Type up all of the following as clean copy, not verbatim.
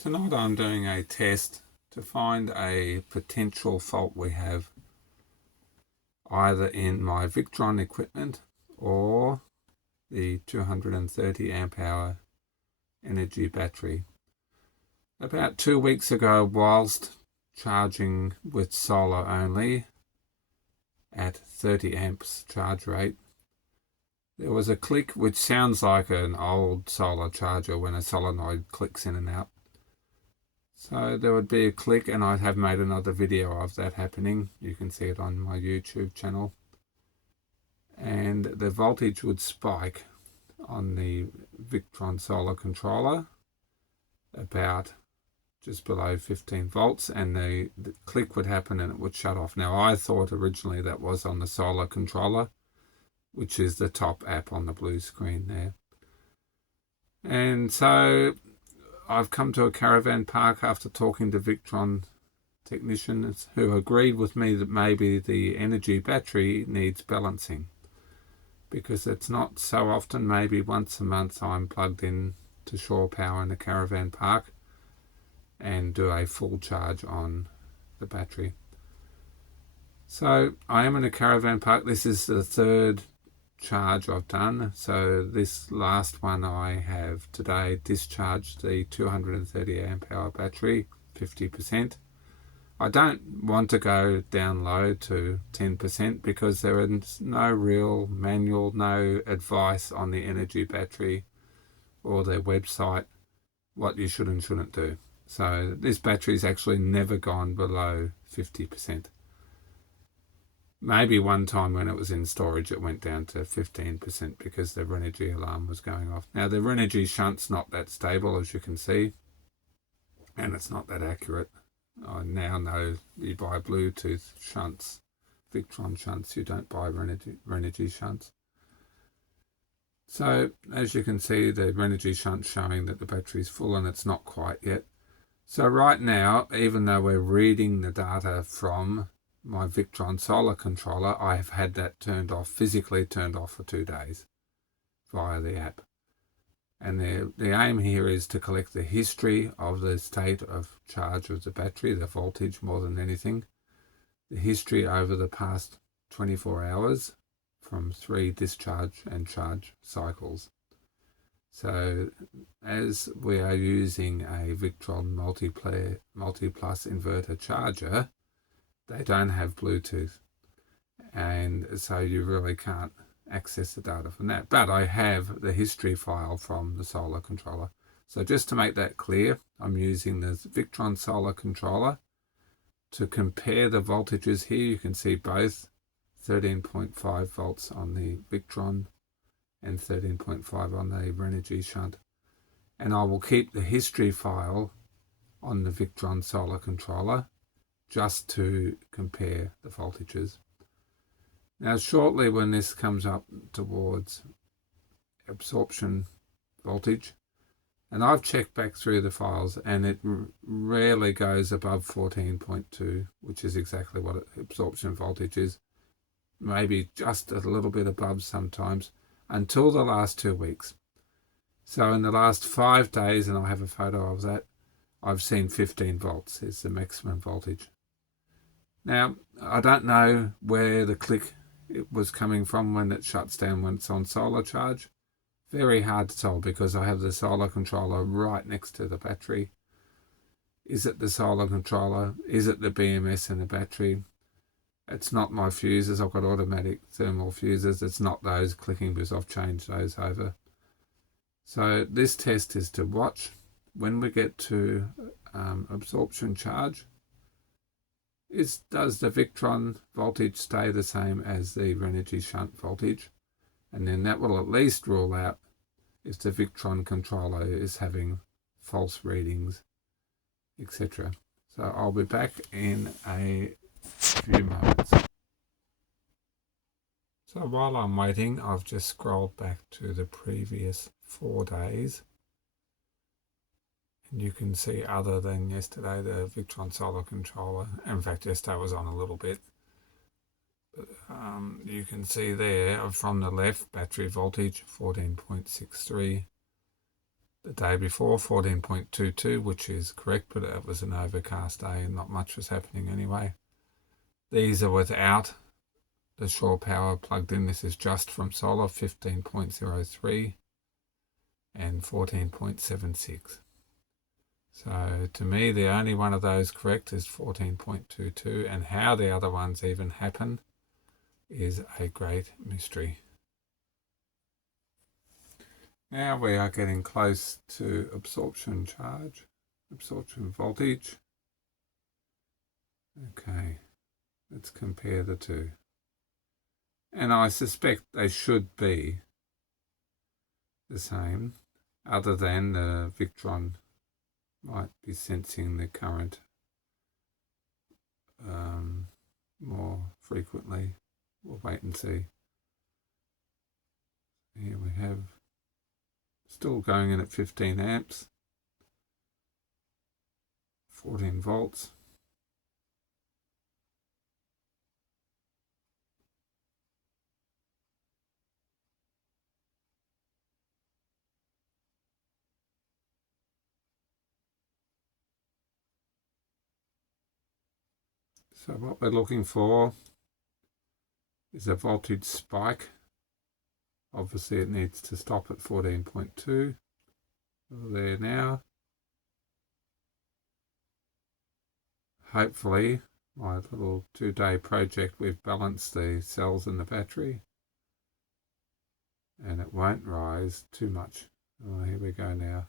Tonight I'm doing a test to find a potential fault we have either in my Victron equipment or the 230 amp hour Enirgi battery. About 2 weeks ago, whilst charging with solar only at 30 amps charge rate, there was a click which sounds like an old solar charger when a solenoid clicks in and out. So there would be a click, and I have made another video of that happening. You can see it on my YouTube channel. And the voltage would spike on the Victron solar controller about just below 15 volts, and the click would happen and it would shut off. Now, I thought originally that was on the solar controller, which is the top app on the blue screen there. And so I've come to a caravan park after talking to Victron technicians who agreed with me that maybe the Enirgi battery needs balancing, because it's not so often, maybe once a month, I'm plugged in to shore power in a caravan park and do a full charge on the battery. So I am in a caravan park. This is the third charge I've done. So this last one I have today discharged the 230 amp hour battery 50%. I don't want to go down low to 10% because there is no real manual, no advice on the Enirgi battery or their website what you should and shouldn't do. So this battery's actually never gone below 50%. Maybe one time when it was in storage it went down to 15% because the Enirgi alarm was going off. Now the Enirgi shunt's not that stable, as you can see, and it's not that accurate. I now know you buy Bluetooth shunts, Victron shunts, you don't buy Enirgi shunts. So as you can see, the Enirgi shunt's showing that the battery's full, and it's not quite yet. So right now, even though we're reading the data from my Victron solar controller, I have had that turned off, physically turned off for 2 days via the app. And the aim here is to collect the history of the state of charge of the battery, the voltage more than anything, the history over the past 24 hours from 3 discharge and charge cycles. So as we are using a Victron multi-plus inverter charger, they don't have Bluetooth, and so you really can't access the data from that. But I have the history file from the solar controller. So just to make that clear, I'm using the Victron solar controller to compare the voltages here. You can see both 13.5 volts on the Victron and 13.5 on the Enirgi shunt. And I will keep the history file on the Victron solar controller just to compare the voltages. Now shortly, when this comes up towards absorption voltage, and I've checked back through the files, and it rarely goes above 14.2, which is exactly what absorption voltage is, maybe just a little bit above sometimes, until the last 2 weeks. So in the last 5 days, and I have a photo of that, I've seen 15 volts is the maximum voltage. Now, I don't know where the click it was coming from when it shuts down when it's on solar charge. Very hard to tell because I have the solar controller right next to the battery. Is it the solar controller? Is it the BMS in the battery? It's not my fuses. I've got automatic thermal fuses. It's not those clicking because I've changed those over. So this test is to watch when we get to absorption charge. Does the Victron voltage stay the same as the Enirgi shunt voltage? And then that will at least rule out if the Victron controller is having false readings, etc. So I'll be back in a few moments. So while I'm waiting, I've just scrolled back to the previous 4 days. And you can see, other than yesterday, the Victron solar controller, in fact yesterday was on a little bit, but you can see there from the left, battery voltage 14.63, the day before, 14.22, which is correct, but it was an overcast day and not much was happening anyway. These are without the shore power plugged in. This is just from solar, 15.03 and 14.76. So to me, the only one of those correct is 14.22, and how the other ones even happen is a great mystery. Now we are getting close to absorption charge, absorption voltage. Okay, let's compare the two. And I suspect they should be the same, other than the Victron might be sensing the current more frequently. We'll wait and see. Here we have still going in at 15 amps, 14 volts. So what we're looking for is a voltage spike. Obviously it needs to stop at 14.2. There now. Hopefully my little 2-day project, we've balanced the cells in the battery and it won't rise too much. Oh, here we go now.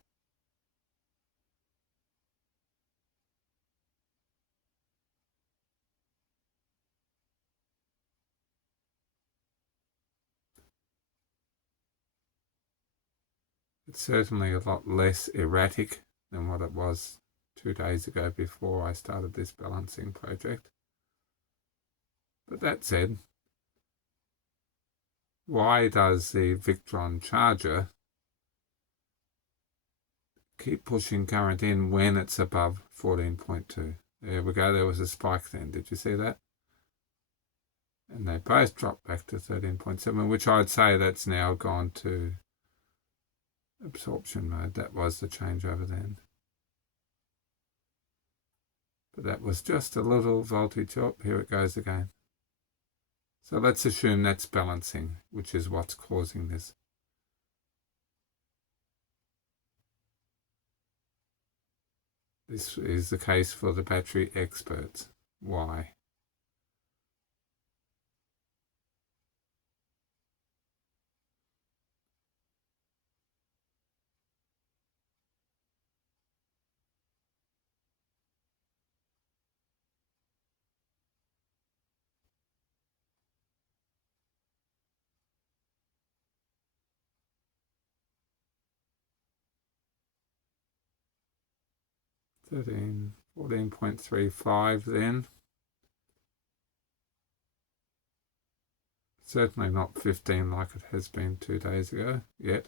It's certainly a lot less erratic than what it was 2 days ago before I started this balancing project. But that said, why does the Victron charger keep pushing current in when it's above 14.2? There we go, there was a spike then. Did you see that? And they both dropped back to 13.7, which I'd say that's now gone to absorption mode. That was the changeover then. But that was just a little voltage up. Here it goes again. So let's assume that's balancing, which is what's causing this. This is the case for the battery experts. Why? Thirteen, 14.35 then. Certainly not 15 like it has been 2 days ago yet.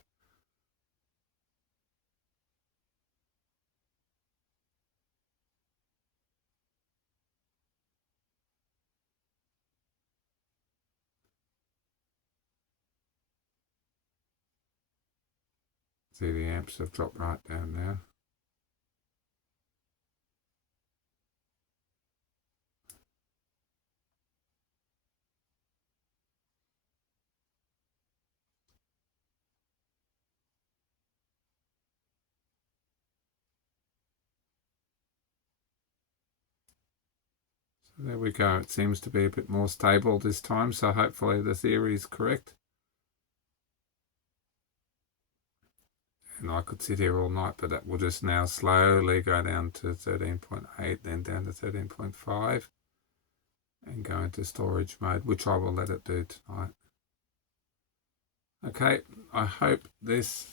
See, the amps have dropped right down now. So there we go. It seems to be a bit more stable this time, so hopefully the theory is correct. And I could sit here all night, but that will just now slowly go down to 13.8, then down to 13.5, and go into storage mode, which I will let it do tonight. Okay, I hope this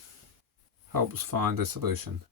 helps find a solution.